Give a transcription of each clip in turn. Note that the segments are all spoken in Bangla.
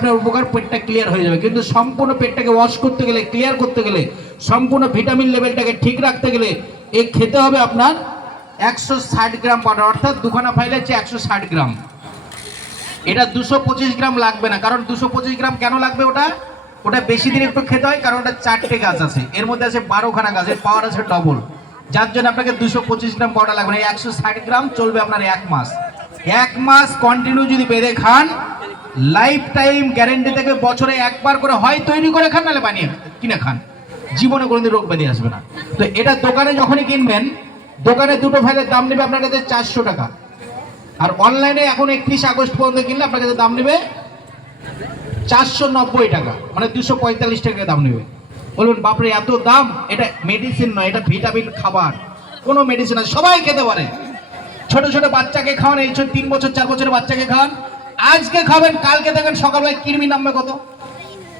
উপকার, পেটটা ক্লিয়ার হয়ে যাবে। কিন্তু সম্পূর্ণ পেটটাকে ওয়াশ করতে গেলে, ক্লিয়ার করতে গেলে, সম্পূর্ণ ভিটামিন লেভেলটাকে ঠিক রাখতে গেলে খেতে হবে আপনার 160 গ্রাম পাউডার, অর্থাৎ দুখানা ফাইল হচ্ছে 160 গ্রাম। এটা 225 গ্রাম লাগবে না। কারণ 225 গ্রাম কেন লাগবে? ওটা বেশি দিন একটু খেতে হয়, কারণ ওটা 4টে গাছ আছে, এর মধ্যে আছে 12খানা গাছ, এর পাওয়ার আছে ডবল, যার জন্য আপনাকে 225 গ্রাম পাউডার লাগবে না। 160 গ্রাম চলবে আপনার 1 মাস। 1 মাস কন্টিনিউ যদি বেঁধে খান, লাইফ টাইম গ্যারেন্টি থেকে বছরে একবার করে হয় তৈরি করে খান, নাহলে বানিয়ে কিনে খান, জীবনে কোনোদিন রোগ ব্যাধি আসবে না। তো এটা দোকানে যখনই কিনবেন, দোকানে দুটো ফাইলের দাম নেবে আপনার কাছে 400 টাকা, আর অনলাইনে এখন 31 আগস্ট পর্যন্ত কিনলে আপনার কাছে দাম নেবে 490 টাকা, মানে 245 টাকা দাম নেবে। বলুন বাপরে এত দাম! এটা মেডিসিন নয়, এটা ভিটামিন খাবার, কোনো মেডিসিন নয়, সবাই খেতে পারে। ছোট ছোট বাচ্চাকে খাওয়ান, এই 3 বছর 4 বছরের বাচ্চাকে খাওয়ান, আজকে খাবেন কালকে দেখেন সকালবেলায় কৃমি নামবে কত,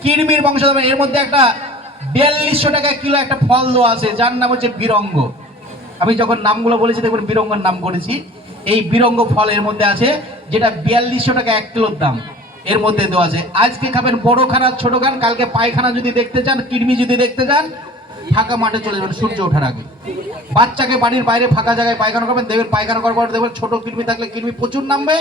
কৃমির বংশ যাবে। এর মধ্যে একটা 4200 টাকা কিলো একটা ফল দেওয়া আছে, যার নাম হচ্ছে বিরঙ্গ। আমি যখন নামগুলো বলেছি দেখবেন বিরঙ্গের নাম করেছি। এই বিরঙ্গ ফল এর মধ্যে আছে, যেটা 4200 টাকা 1 কিলোর দাম, এর মধ্যে দেওয়া আছে। আজকে খাবেন বড় খানা ছোট খান, কালকে পায়খানা যদি দেখতে চান, কৃমি যদি দেখতে চান, ফাঁকা মাঠে চলে যাবেন সূর্য ওঠার আগে। বাচ্চাকে বাড়ির বাইরে ফাঁকা জায়গায় পায়খানা করবেন, দেখবেন পায়খানা করার পর দেখবেন ছোট কৃমি থাকলে কৃমি প্রচুর নামবে,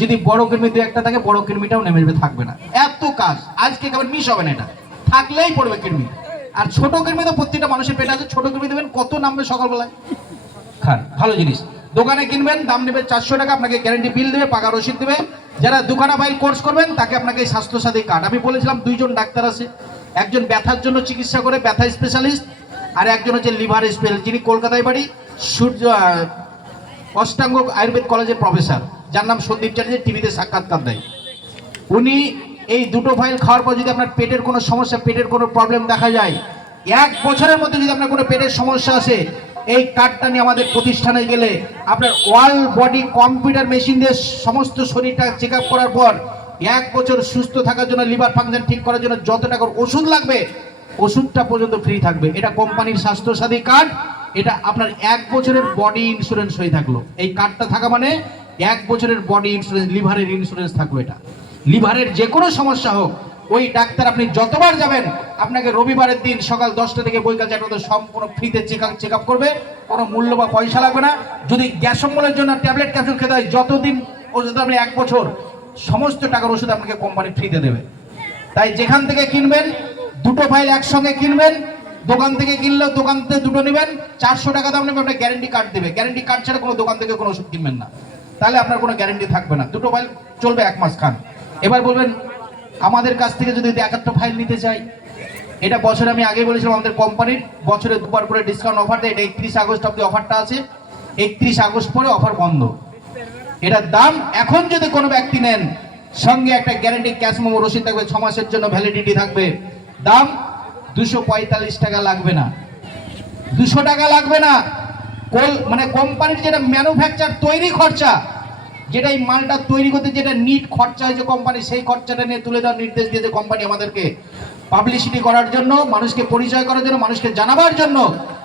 যদি বড় কৃমি 2-1টা থাকে বড় কৃমিটাও নেমে যাবে, থাকবে না। এত কাজ আজকে খাবেন, মিস হবে না, এটা থাকলেই পড়বে কৃমি। আর ছোট কৃমি তো প্রত্যেকটা মানুষের পেটে আছে, ছোট কৃমি দেবেন কত নামবে সকালবেলায়, খান ভালো জিনিস। দোকানে কিনবেন, দাম নেবে 400 টাকা, আপনাকে গ্যারান্টি বিল দেবে, পাকা রসিদ দেবে। যারা দুখানা ফাইল কোর্স করবেন তাকে আপনাকে স্বাস্থ্যসাথী কার্ড, আমি বলেছিলাম 2জন ডাক্তার আছে, একজন ব্যথার জন্য চিকিৎসা করে, ব্যথা স্পেশালিস্ট, আর একজন হচ্ছে লিভার স্পেশালিস্ট, যিনি কলকাতায় বাড়ি, সূর্য অষ্টাঙ্গ আয়ুর্বেদ কলেজের প্রফেসর, যার নাম সন্দীপ চ্যাটার্জি, টিভিতে সাক্ষাৎকার দেয়। উনি এই দুটো ফাইল খাওয়ার পর যদি আপনার পেটের কোনো সমস্যা, পেটের কোনো প্রবলেম দেখা যায়, 1 বছরের মধ্যে যদি আপনার কোনো পেটের সমস্যা আসে, এই কার্ডটা নিয়ে আমাদের প্রতিষ্ঠানে গেলে আপনার অল বডি কম্পিউটার মেশিন দিয়ে সমস্ত শরীরটা চেক আপ করার পর 1 বছর সুস্থ থাকার জন্য, লিভার ফাংশন ঠিক করার জন্য যত টাকার ওষুধ লাগবে, ওষুধটা পর্যন্ত ফ্রি থাকবে। এটা কোম্পানির স্বাস্থ্যসাথী কার্ড, এটা আপনার 1 বছরের বডি ইন্স্যুরেন্স হয়ে থাকলো। এই কার্ডটা থাকা মানে 1 বছরের বডি ইন্স্যুরেন্স, লিভারের ইন্স্যুরেন্স থাকলো। এটা লিভারের যে কোনো সমস্যা হোক, ওই ডাক্তার আপনি যতবার যাবেন, আপনাকে রবিবারের দিন সকাল 10টা থেকে বৈকাল 4টা পর্যন্ত সম্পূর্ণ ফ্রিতে চেক আপ করবে, কোনো মূল্য বা পয়সা লাগবে না। যদি গ্যাস অম্বলের জন্য ট্যাবলেট ক্যাপসুল খেতে হয়, যতদিন ওষুধ আপনি 1 বছর, সমস্ত টাকার ওষুধ আপনাকে কোম্পানি ফ্রিতে দেবে। তাই যেখান থেকে কিনবেন, দুটো ফাইল একসঙ্গে কিনবেন, দোকান থেকে কিনলেও দোকান থেকে দুটো নেবেন, 400 টাকা দাম নেবে, আপনার গ্যারেন্টি কার্ড দেবে। গ্যারেন্টি কার্ড ছাড়া কোনো দোকান থেকে কোনো ওষুধ কিনবেন না, তাহলে আপনার কোনো গ্যারেন্টি থাকবে না। দুটো ফাইল চলবে 1 মাস খান। এবার বলবেন আমাদের কাছ থেকে যদি 1-1টা ফাইল নিতে চাই, এটা বছরে আমি আগে বলেছিলাম আমাদের কোম্পানির বছরে 2বার করে ডিসকাউন্ট অফার দেয়। এটা 31 আগস্ট অব্দি অফারটা আছে, 31 আগস্ট পরে অফার বন্ধ। এটার দাম এখন যদি কোনো ব্যক্তি নেন, সঙ্গে একটা গ্যারান্টি ক্যাশ মেমো রসিদ থাকবে, 6 মাসের জন্য ভ্যালিডিটি থাকবে, দাম 245 টাকা লাগবে না, 200 টাকা লাগবে না। মানে কোম্পানির যেটা ম্যানুফ্যাকচার তৈরি খরচা, যেটা এই মালটা তৈরি করতে যেটা নিট খরচা হয়েছে কোম্পানি, সেই খরচাটা নিয়ে তুলে দেওয়ার নির্দেশ দিয়েছে কোম্পানি আমাদেরকে, পাবলিসিটি করার জন্য, মানুষকে পরিচয় করার জন্য, মানুষকে জানাবার জন্য